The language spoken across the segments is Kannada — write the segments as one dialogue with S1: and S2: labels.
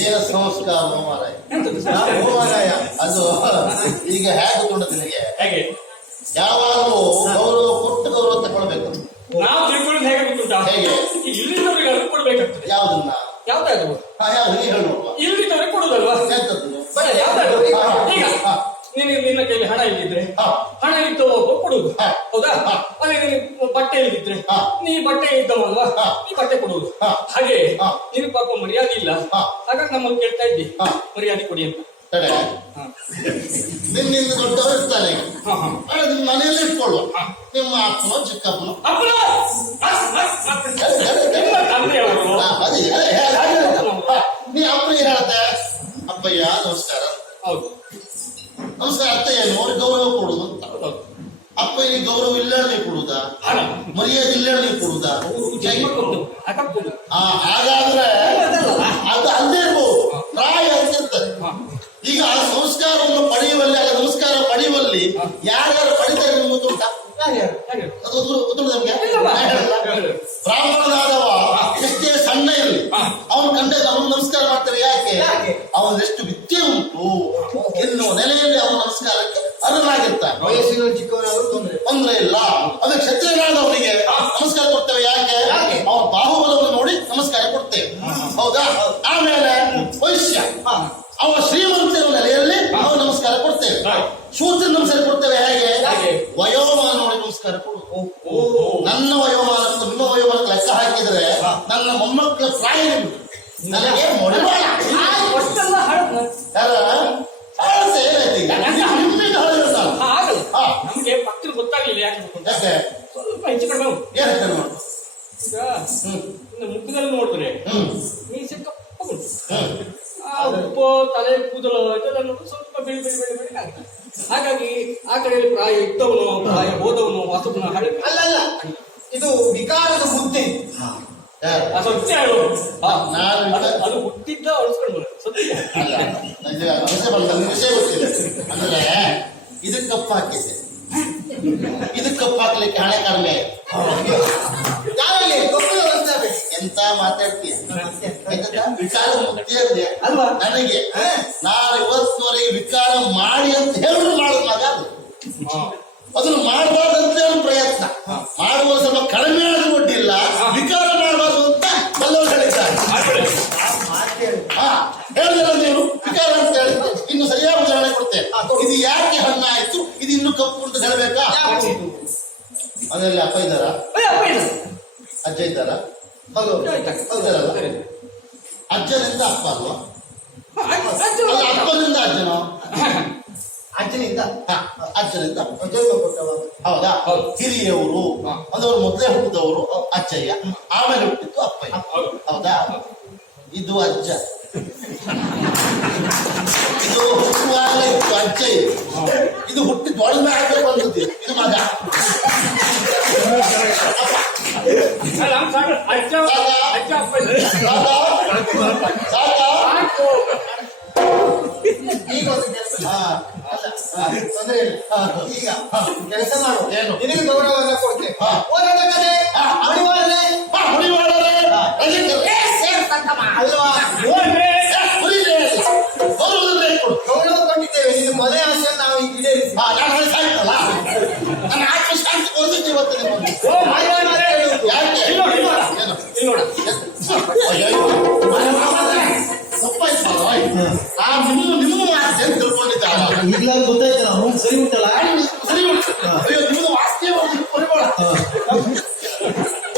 S1: ಏನ ಸಂಸ್ಕಾರ
S2: ಹೋಮಾರಾಯ
S1: ನಾ ಅದು ಈಗ ಹೇಗೆ ನಿನಗೆ?
S2: ಹೇಗೆ?
S1: ಯಾವಾಗಲೂ ಗೌರವ ಕೊಟ್ಟು ಗೌರವ ತಗೊಳ್ಬೇಕು.
S2: ನಾವು ತಿಳ್ಕೊಳ್ಳೋದು ಹೇಗೆ ಗೊತ್ತುಂಟಾ?
S1: ಹೇಗೆ?
S2: ಇಲ್ಲಿದ್ದವರಿಗೆ ಅದು ಕೊಡ್ಬೇಕಾಗ್ತದೆ
S1: ಯಾವ್ದನ್ನ?
S2: ಯಾವ್ದಾದ್ರು
S1: ಹಾ ಯಾವ್ದು ನೀ ಹೇಳು ನೋಡುವ
S2: ಇಲ್ಲಿದ್ದವರಿಗೆ ಕೊಡುದಲ್ವಾ?
S1: ಎಂತದ್ದು?
S2: ಬರ ಯಾವ್ದಾದ್ರು
S1: ಹಾ,
S2: ಈಗ ನಿನ್ನ ಕೈಯಲ್ಲಿ ಹಣ ಇಲ್ಲಿದ್ರೆ. ಹಣ ಇತ್ತು ಕೊಡುದು. ಹೌದಾ
S1: ಹಾ.
S2: ಅದೇ ನಿನಗೆ ಬಟ್ಟೆ ಇಲ್ಲಿದ್ರೆ
S1: ಹಾ.
S2: ನೀ ಬಟ್ಟೆ ಇದ್ದವಲ್ಲ
S1: ಹಾ.
S2: ನೀ ಬಟ್ಟೆ ಕೊಡುವುದು
S1: ಹಾ.
S2: ಹಾಗೆ ನೀನು ಪಾಪ ಮರ್ಯಾದೆ ಇಲ್ಲ
S1: ಹಾ.
S2: ಹಾಗಾಗಿ ನಮ್ಮಲ್ಲಿ ಕೇಳ್ತಾ ಇದ್ದಿ
S1: ಹಾ.
S2: ಮರ್ಯಾದೆ ಕೊಡಿ ಅಂತ.
S1: ನಿನ್ನಿಂದ ಮನೆಯಲ್ಲಿ ಇಟ್ಕೊಳ್ಳುವ. ನಿಮ್ಮ ಅಪ್ಪನೋ ಚಿಕ್ಕಪ್ಪನೋ
S2: ಅಪ್ಪನ! ಆ, ಆ, ಆ. ನಿಮ್ಮ ತಂದೆಯವರು
S1: ಹಾ, ಅದೇ, ಅದೇ, ಹೇಳು, ಹೇಳು. ಹಾ, ನೀ ಅಪ್ಪನಿಗೆ ಹೇಳತ್ತೆ ಅಪ್ಪಯ್ಯ ನಮಸ್ಕಾರ
S2: ಹೌದು
S1: ನಮಸ್ಕಾರ ಅತ್ತಯ್ಯ ನೋಡಿ ಗೌರವ ಕೊಡುದು ಅಂತ
S2: ಹೌದು.
S1: ಅಪ್ಪಯ್ಯನಿಗೆ ಗೌರವ ಇಲ್ಲ ನೀವು ಕೊಡುದಾ
S2: ಹಣ
S1: ಮರ್ಯಾದೆ ಇಲ್ಲ ನೀವು ಕೊಡುದ ಹಾಗಾದ್ರೆ ಅದು ಅಲ್ಲೇ ಇರ್ಬೋದು. ಪ್ರಾಯ ಈಗ ಆ ಸಂಸ್ಕಾರವನ್ನು ಪಡೆಯುವಲ್ಲಿ ಆ ನಮಸ್ಕಾರ ಪಡೆಯುವಲ್ಲಿ ಯಾರ್ಯಾರು ಪಡಿತಾರೆ ನಿಮ್ಗೆ ಗೊತ್ತುಂಟಾ
S2: ಹಾಗೆ
S1: ಅದು ಗೊತ್ತುಂಟು ನಮ್ಗೆ. ಬ್ರಾಹ್ಮಣನಾದವ ಎಷ್ಟೇ ಸಣ್ಣ ಇರಲಿ
S2: ಅವನ
S1: ಅವನು ಕಂಡ ಅವನು ನಮಸ್ಕಾರ ಮಾಡ್ತಾರೆ ಯಾಕೆ?
S2: ಯಾಕೆ?
S1: ಅವನೆಷ್ಟು ವಿದ್ಯೆ ಉಂಟು ಎನ್ನುವ ನೆಲೆಯಲ್ಲಿ ಅವನ ನಮಸ್ಕಾರಕ್ಕೆ ಅರ್ಹನಾಗಿರ್ತಾನೆ.
S3: ವಯಸ್ಸಿನ ಚಿಕ್ಕವನಾದ್ರೂ ತೊಂದರೆ.
S1: ತೊಂದರೆ ಇಲ್ಲ. ಅದು ಕ್ಷತ್ರಿಯನಾದವನಿಗೆ ನಮಸ್ಕಾರ ಕೊಡ್ತೇವೆ. ಯಾಕೆ? ಅವನ ಬಾಹುಬಲವನ್ನು ನೋಡಿ ನಮಸ್ಕಾರ ಕೊಡ್ತೇವೆ. ಹೌದಾ? ಆಮೇಲೆ ವೈಶ್ಯ. ಅವ ಶ್ರೀಮಂತರ ನೆಲೆಯಲ್ಲಿ ನಾವು ನಮಸ್ಕಾರ ಕೊಡ್ತೇವೆ. ಶೂದ್ರ ನಮಸ್ಕಾರ ಕೊಡ್ತೇವೆ. ಹೇಗೆ? ವಯೋಮಾನ ನೋಡಿ ನಮಸ್ಕಾರ ಕೊಡು. ನನ್ನ ವಯೋಮಾನಕ್ಕೂ ನಿಮ್ಮ ವಯೋಮಾನಕ್ಕೆ ಲೆಕ್ಕ ಹಾಕಿದ್ರೆ ನನ್ನ ಮೊಮ್ಮಕ್ಕಳ ಪ್ರಾಯ. ನನಗೆ ಮೊಡಮಾಡ
S2: ಅಷ್ಟೆಲ್ಲ ಹಣ
S1: ಯಾರ ಅಳತೆ ಏನಾಯ್ತು ಈಗ ನಿಮ್ಮಿಂದ ಹಳದ ನಾನು
S2: ಆಗಲ್ಲ
S1: ಹಾ.
S2: ನಮ್ಗೆ ಪಕ್ಕದ ಗೊತ್ತಾಗ್ಲಿಲ್ಲ ಯಾಕೆ ಗೊತ್ತುಂಟಾ?
S1: ಯಾಕೆ
S2: ಸ್ವಲ್ಪ ಹೆಚ್ಚು ಕಡಿಮೆ ಉಂಟು.
S1: ಏನಕ್ಕೆ ನೋಡು
S2: ಈಗ
S1: ಹ್ಮ್
S2: ಇನ್ನು ಮುಖದಲ್ಲಿ ನೋಡಿದ್ರೆ
S1: ಹ್ಮ್
S2: ಮೀಸೆ ಕಪ್ಪಗುಂಟು
S1: ಹ್ಮ್
S2: ಆ ಉಪ್ಪು ತಲೆ ಕೂದಲು ಇದೆಲ್ಲ ನೋಡಿ ಸ್ವಲ್ಪ ಬೆಳಿ ಬೆಳಿ ಬೆಳಿ ಬೆಳಿ ಆಗ್ತದೆ ಹಾಗಾಗಿ ಆ ಕಡೆಯಲ್ಲಿ ಪ್ರಾಯ ಇಟ್ಟವನು ಪ್ರಾಯ ಹೋದವನು ವಾಸವನ ಹಳೆ
S3: ಅಲ್ಲ ಅಲ್ಲ. ಇದು ವಿಕಾರದ ಬುದ್ಧಿ
S2: ಸತ್ಯ ಹೇಳು. ಅದು- ಹುಟ್ಟಿದ್ದ ಅಳಿಸ್ಕೊಂಡು. ಸತ್ಯ.
S1: ವಿಷಯ ಗೊತ್ತಿಲ್ಲ. ಅಂದ್ರೆ ಇದಕ್ಕೆ ಕಪ್ಪು ಹಾಕಿದ್ದೆ. ಇದಕ್ಕೆ ಕಪ್ಪು ಹಾಕ್ಲಿಕ್ಕೆ ಹಣೆ ಕಡಿಮೆ. ಎಂತ ಮಾತಾಡ್ತೀಯ? ಎಂತ ವಿಕಾರ ಮುಕ್ತಿಯದ್ದೆ
S3: ಅಲ್ವಾ?
S1: ನನಗೆ. ನಾನು ಇವತ್ತಿನವರೆಗೆ ವಿಕಾರ ಮಾಡಿ ಅಂತ ಹೇಳಿದ್ರು ಮಾಡೋದು ಮಗ ಅದು. ಅದನ್ನು ಮಾಡಬಾರ್ದಂತ ಪ್ರಯತ್ನ. ಮಾಡುವ ಸ್ವಲ್ಪ ಕಡಿಮೆ ಆದ್ರೂ ಒಡ್ಡಿಲ್ಲ ವಿಕಾರ ಮಾಡಬಾರ್ದು ಅಂತ ಬಲ್ಲವರು ಹೇಳಿದ್ದಾರೆ. ಹೇಳಿದ್ರೆ ನೀವು ವಿಕಾರ ಅಂತ ಹೇಳಿ. ಇನ್ನು ಸರಿಯಾದ ಉದಾಹರಣೆ ಕೊಡ್ತೇನೆ. ಇದು ಯಾಕೆ ಹಣ್ಣಾಯ್ತು? ಇದು ಇನ್ನು ಕಪ್ಪು ಅಂತ ಹೇಳಬೇಕಾ? ಅದರಲ್ಲಿ ಅಪ್ಪ ಇದ್ದಾರ? ಅಜ್ಜ ಇದ್ದಾರ?
S3: ಹೌದು.
S1: ಹೌದಲ್ಲ. ಅಜ್ಜನಿಂದ ಅಪ್ಪ ಅಲ್ವಾ? ಅಪ್ಪನಿಂದ ಅಜ್ಜನ?
S3: ಅಜ್ಜನಿಂದ
S1: ಅಜ್ಜನಿಂದ ಹೌದಾ?
S2: ಹೌದು.
S1: ಹಿರಿಯವರು
S2: ಹಾ.
S1: ಮೊದಲೇ ಹುಟ್ಟಿದವರು ಅಜ್ಜಯ್ಯ. ಆಮೇಲೆ ಹುಟ್ಟಿದ್ದು ಅಪ್ಪಯ್ಯ.
S2: ಹೌದು.
S1: ಹೌದಾ? ಇದು ಅಜ್ಜ. ಇದು ಹುಟ್ಟುವಾಗಲೇ ಇತ್ತು ಅಜ್ಜಯ್ಯ. ಇದು ಹುಟ್ಟಿದ್ದು ಹುಟ್ಟಿ ದೊಡ್ಡ ಆಗೇ ಬಂದದ್ದು ಇದು ಮಗ.
S2: ಅಜ್ಜ
S3: ಈಗ ಒಂದು ಕೆಲಸ ತೊಂದ್ರೆ ಈಗ ಕೆಲಸ ಮಾಡು
S1: ಏನು?
S3: ನಿನಗೆ ಗೌರವವನ್ನು ಕೊಡ್ತೇವೆ. ಓದದ ಕತೆ. ಅಲ್ವಾ. ಗೌರವ ಕೊಟ್ಟಿದ್ದೇವೆ ಕೊನೆ ಆಸೆಯನ್ನು ನಾವು ಈಗ ಈಡೇರಿಸಿ
S1: ನಾನು ಹೇಳಿ ಸಾಯ್ತಲ್ಲ ನನ್ನ ಆತ್ಮ ಶಾಂತಿ ಕೊಡ್ತಿದ್ದೆ ಇವತ್ತು ನಿಮಗೆ. ಯಾಕೆ
S2: ನೋಡು, ಇಲ್ಲಿ? ಇಲ್ಲಿ
S1: ಆಯ್ತು. ಆ ನಿಮ್ಮ ನಿಮ್ಮ ವಾಸ್ತೆ ಅಂತ ತಿಳ್ಕೊಂಡಿದ್ದೆ ಆವಾಗ.
S3: ಈಗಲಾದ್ರು ಗೊತ್ತಾಯ್ತು ನಾವು ಸರಿ ಉಂಟಲ್ಲ
S1: ಸರಿ ಉಂಟು. ಅಯ್ಯೋ ನಿಮ್ಮದು ವಾಸ್ತೆ ಒಂದು ಪರಿಮಳ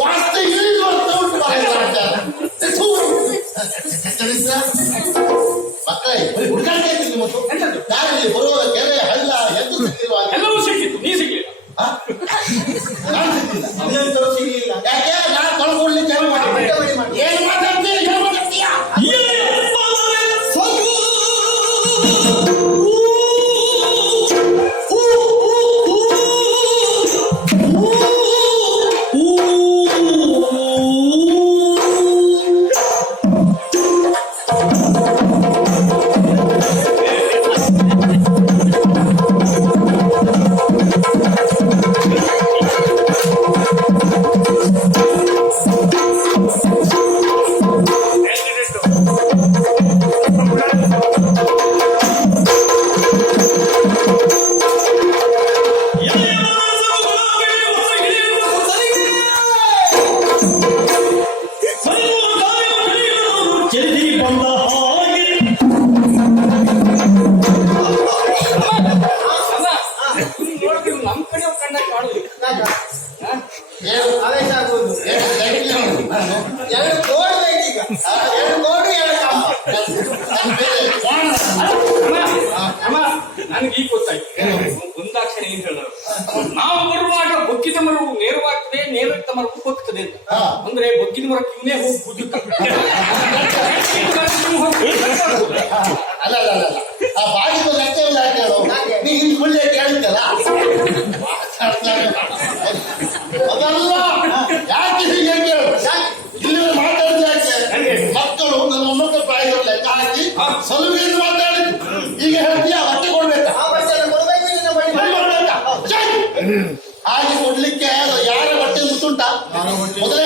S1: ವಾಸ್ತೆ ಇಳಿದು ಅಂತ ಉಂಟು ಯಾರು ಇದ್ದೀನಿ ಎರಡು
S4: ಆದೇಶ
S2: ನನಗೆ ಗೊತ್ತಾಯ್ತು. ಮುಂದಾಕ್ಷಣ ಏನ್ ನಾವು ಬರುವಾಗ ಬೊಕ್ಕಿದ ಮರವು ನೇರವಾಗ್ತದೆ ನೇರವಾದ ಮರವು ಬಗ್ತದೆ ಅಂತ. ಅಂದ್ರೆ ಬೊಕ್ಕಿದ ಮರಕ್ಕೆ ಇನ್ನೇ ಹೋಗಿ
S1: ಅಲ್ಲ ಅಲ್ಲ ಅಲ್ಲ ಆ ಬಾಗಿಲು ಹಾಗೆ ಕೊಡ್ಲಿಕ್ಕೆ ಯಾರ ಬಟ್ಟೆ ಮುತ್ತುಂಟ? ಮೊದಲೇ